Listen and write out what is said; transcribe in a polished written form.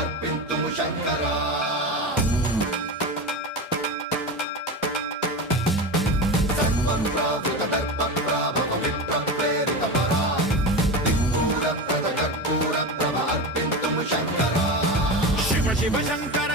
అర్పింతుము శంకరా సర్వం ప్రావృత దర్ప ప్రాభవ విప్ర ప్రేరిత పరా దిక్పూర ప్రద కర్పూర ప్రభ అర్పింతుము శంకరా శివ శివ శంకర